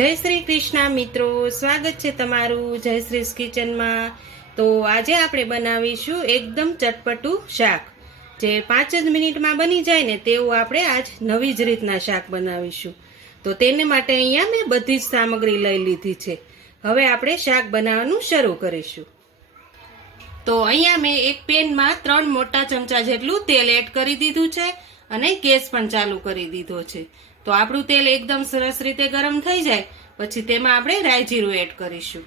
જય શ્રી કૃષ્ણ મિત્રો, સ્વાગત છે તમારું જયશ્રીસ કિચનમાં। તો આજે આપણે બનાવીશું એકદમ ચટપટું શાક, જે 5 જ મિનિટમાં બની જાય ને તેવું આપણે આજ નવી જ રીતના શાક બનાવીશું। તો તેને માટે અહીંયા મેં બધી જ સામગ્રી લઈ લીધી છે। હવે આપણે શાક બનાવવાનું શરૂ કરીશું। તો અહીંયા મેં એક પેનમાં 3 મોટા ચમચા જેટલું તેલ એડ કરી દીધું છે અને ગેસ પણ ચાલુ કરી દીધો છે। તો આપણું તેલ એકદમ સરસ રીતે ગરમ થઈ જાય પછી તેમાં આપણે રાઈ જીરું એડ કરીશું।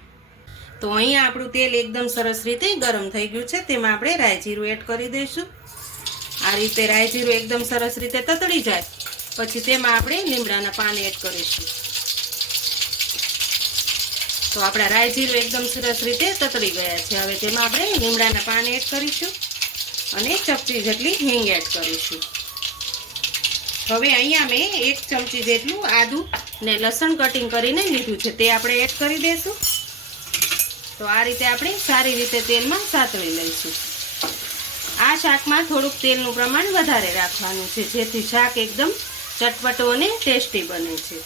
તો અહીંયા આપણું તેલ એકદમ સરસ રીતે ગરમ થઈ ગયું છે, તેમાં આપણે રાઈ જીરું એડ કરી દઈશું। આ રીતે રાઈ જીરું એકદમ સરસ રીતે તતડી જાય પછી તેમાં આપણે લીમડાના પાન એડ કરીશું। તો આપણા રાઈ જીરું એકદમ સરસ રીતે તતડી ગયા છે। હવે તેમાં આપણે લીમડાના પાન એડ કરીશું અને ચપટી જેટલી હિંગ એડ કરીશું। હવે અહીંયા મેં 1 ચમચી જેટલું આદુ ને લસણ કટિંગ કરીને લીધું છે, તે આપણે એડ કરી દઈશું। તો આ રીતે આપણે સારી રીતે તેલમાં સાતળી લઈશું। આ શાકમાં થોડુંક તેલનું પ્રમાણ વધારે રાખવાનું છે, જેથી શાક એકદમ ચટપટું અને ટેસ્ટી બને છે।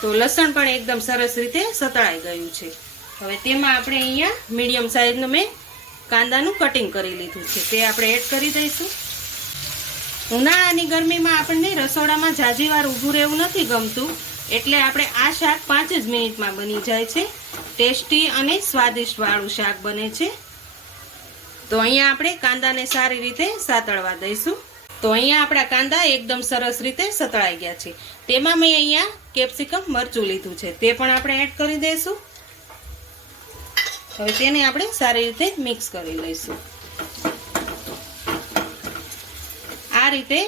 તો લસણ પણ એકદમ સરસ રીતે સતળાઈ ગયું છે। હવે તેમાં આપણે અહીંયા મીડિયમ સાઈઝનું મેં કાંદાનું કટિંગ કરી લીધું છે, તે આપણે એડ કરી દઈશું। ઉનાળાની ગરમીમાં આપણને રસોડામાં ઝાઝી વાર ઊભું રહેવું નથી ગમતું, એટલે આપણે આ શાક 5 જ મિનિટમાં બની જાય છે। ટેસ્ટી અને સ્વાદિષ્ટ વાળું શાક બને છે। તો અહીંયા આપણે કાંદાને સારી રીતે સાતળવા દઈશું। તો અહીંયા આપણા કાંદા એકદમ સરસ રીતે સતળાઈ ગયા છે। તેમાં મેં અહીંયા કેપ્સિકમ મરચું લીધું છે, તે પણ આપણે એડ કરી દઈશું। હવે તેને આપણે સારી રીતે મિક્સ કરી લઈશું। આ રીતે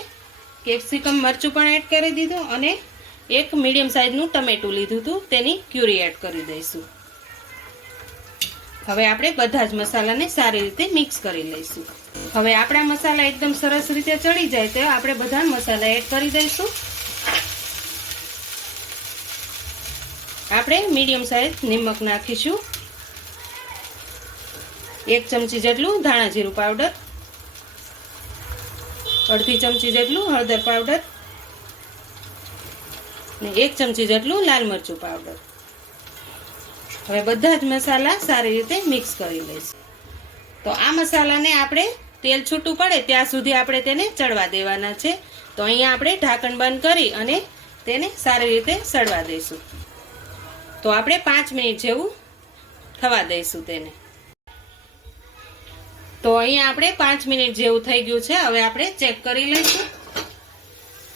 કેપ્સિકમ મરચું પણ એડ કરી દીધું અને એક મીડિયમ સાઈઝનું ટમેટું લીધું હતું, તેની પ્યુરી એડ કરી દઈશું। હવે આપણે બધા જ મસાલાને સારી રીતે મિક્સ કરી લઈશું। હવે આપણા મસાલા એકદમ સરસ રીતે ચડી જાય તો આપણે બધા મસાલા એડ કરી દઈશું। આપણે મીડિયમ સાઈઝ નિમક નાખીશું, 1 ચમચી જેટલું ધાણા જીરું પાવડર, અડધી ચમચી જેટલું હળદર પાવડર ને 1 ચમચી જેટલું લાલ મરચું પાવડર। હવે બધા જ મસાલા સારી રીતે મિક્સ કરી લઈશું। તો આ મસાલાને આપણે તેલ છૂટું પડે ત્યાં સુધી આપણે તેને ચડવા દેવાના છે। તો અહીંયા આપણે ઢાંકણ બંધ કરી અને તેને સારી રીતે સડવા દઈશું। તો આપણે 5 મિનિટ જેવું થવા દઈશું તેને। તો અહીંયા આપણે 5 મિનિટ જેવું થઈ ગયું છે। હવે આપણે ચેક કરી લઈશું।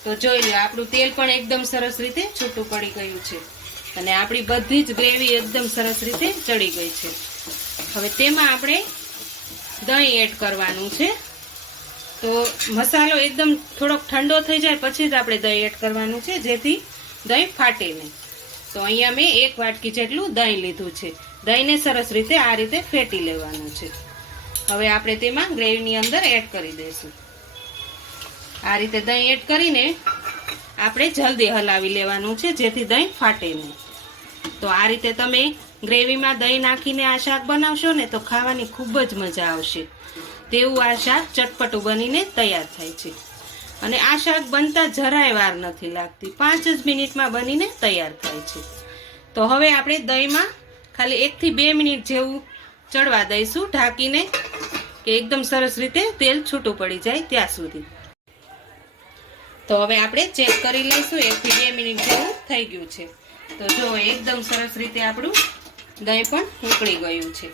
તો જોઈ લો, આપણું તેલ પણ એકદમ સરસ રીતે છૂટું પડી ગયું છે અને આપણી બધી જ ગ્રેવી એકદમ સરસ રીતે ચડી ગઈ છે। હવે તેમાં આપણે દહીં એડ કરવાનું છે। તો મસાલો એકદમ થોડોક ઠંડો થઈ જાય પછી જ આપણે દહીં એડ કરવાનું છે, જેથી દહીં ફાટે નહીં। તો અહીંયા મેં 1 વાટકી જેટલું દહીં લીધું છે। દહીંને સરસ રીતે આ રીતે ફેટી લેવાનું છે। હવે આપણે તેમાં ગ્રેવીની અંદર એડ કરી દઈશું। આ રીતે દહીં એડ કરીને આપણે જલ્દી હલાવી લેવાનું છે, જેથી દહીં ફાટે નહીં। તો આ રીતે તમે ગ્રેવીમાં દહીં નાખીને આ શાક બનાવશો ને તો ખાવાની ખૂબ જ મજા આવશે। તેવું આ શાક ચટપટું બનીને તૈયાર થાય છે અને આ શાક બનતા જરાય વાર નથી લાગતી, 5 જ મિનિટમાં બનીને તૈયાર થાય છે। તો હવે આપણે દહીંમાં ખાલી 1 થી 2 મિનિટ જેવું ચડવા દઈશું ઢાંકીને, કે એકદમ સરસ રીતે તેલ છૂટું પડી જાય ત્યાં સુધી। તો હવે આપણે ચેક કરી લઈશું, 1 થી 2 મિનિટ જેવું થઈ ગયું છે। તો જો એકદમ સરસ રીતે આપણું દહીં પણ ઉકળી ગયું છે।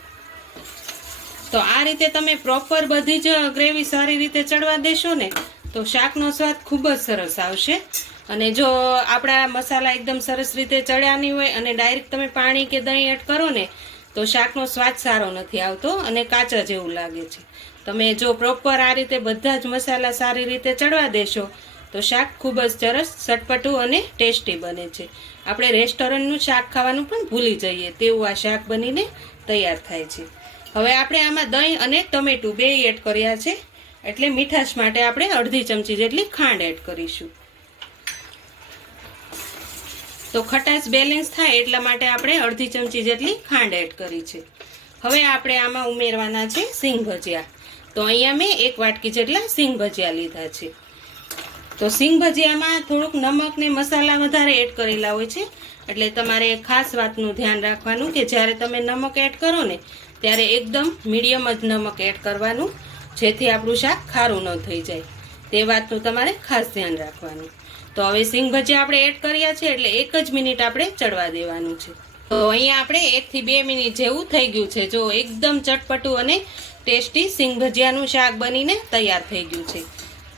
તો આ રીતે તમે પ્રોપર બધી જ ગ્રેવી સારી રીતે ચડવા દેશો ને તો શાકનો સ્વાદ ખૂબ જ સરસ આવશે। અને જો આપણા મસાલા એકદમ સરસ રીતે ચડ્યા નહીં હોય અને ડાયરેક્ટ તમે પાણી કે દહીં એડ કરો ને તો શાકનો સ્વાદ સારો નથી આવતો અને કાચા જેવું લાગે છે। તમે જો પ્રોપર આ રીતે બધા જ મસાલા સારી રીતે ચડવા દેશો તો શાક ખૂબ જ સરસ ચટપટું અને ટેસ્ટી બને છે। આપણે રેસ્ટોરન્ટનું શાક ખાવાનું પણ ભૂલી જઈએ તેવું આ શાક બનીને તૈયાર થાય છે। હવે આપણે આમાં દહીં અને ટમેટું બે એડ કર્યા છે, એટલે મીઠાશ માટે આપણે અડધી ચમચી જેટલી ખાંડ એડ કરીશું। તો ખટાશ બેલેન્સ થાય એટલા માટે આપણે અડધી ચમચી જેટલી ખાંડ એડ કરી છે। હવે આપણે આમાં ઉમેરવાના છે સિંગ ભજીયા। તો અહીંયા મેં 1 વાટકી જેટલા સિંગ ભજીયા લીધા છે। તો તો સિંગ ભજીયામાં થોડુંક નમક ને મસાલા વધારે એડ કરેલા હોય છે, એટલે તમારે ખાસ વાતનું ધ્યાન રાખવાનું કે જ્યારે તમે નમક એડ કરો ને ત્યારે એકદમ મીડિયમ જ નમક એડ કરવાનું, જેથી આપણું શાક ખારું ન થઈ જાય. તે વાતનું તમારે ખાસ ધ્યાન રાખવાનું. તો હવે સિંગ ભજીયા આપણે એડ કર્યા છે એટલે 1 જ મિનિટ આપણે ચડવા દેવાનું છે. તો અહીંયા આપણે 1 થી 2 મિનિટ જેવું થઈ ગયું છે. જો એકદમ ચટપટું અને ટેસ્ટી સિંગ ભજીયાનું શાક બનીને તૈયાર થઈ ગયું છે.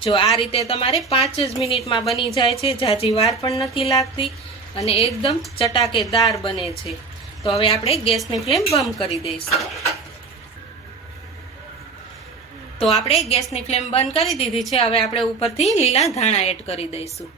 જો આ રીતે તમારે 5 જ મિનિટમાં બની જાય છે, ઝાઝી વાર પણ નથી લાગતી અને એકદમ ચટાકેદાર બને છે. તો હવે આપણે ગેસની ફ્લેમ બંધ કરી દઈશું. તો આપણે ગેસની ફ્લેમ બંધ કરી દીધી છે. હવે આપણે ઉપરથી લીલા ધાણા એડ કરી દઈશું.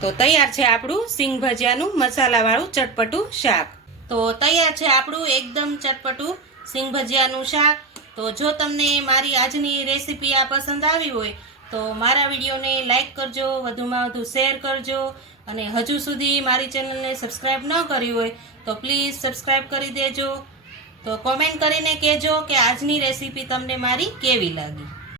તો તૈયાર છે આપણું સિંગ ભજીયાનું મસાલાવાળું ચટપટું શાક. તો તૈયાર છે આપણું એકદમ ચટપટું સિંગ ભજીયાનું શાક. તો જો તમને મારી આજની રેસીપી આ પસંદ આવી હોય તો મારા વિડીયોને લાઈક કરજો, વધુમાં વધુ શેર કરજો, અને હજુ સુધી મારી ચેનલને સબસ્ક્રાઈબ ન કરી હોય તો પ્લીઝ સબસ્ક્રાઈબ કરી દેજો. તો કોમેન્ટ કરીને કહેજો કે આજની રેસીપી તમને મારી કેવી લાગી.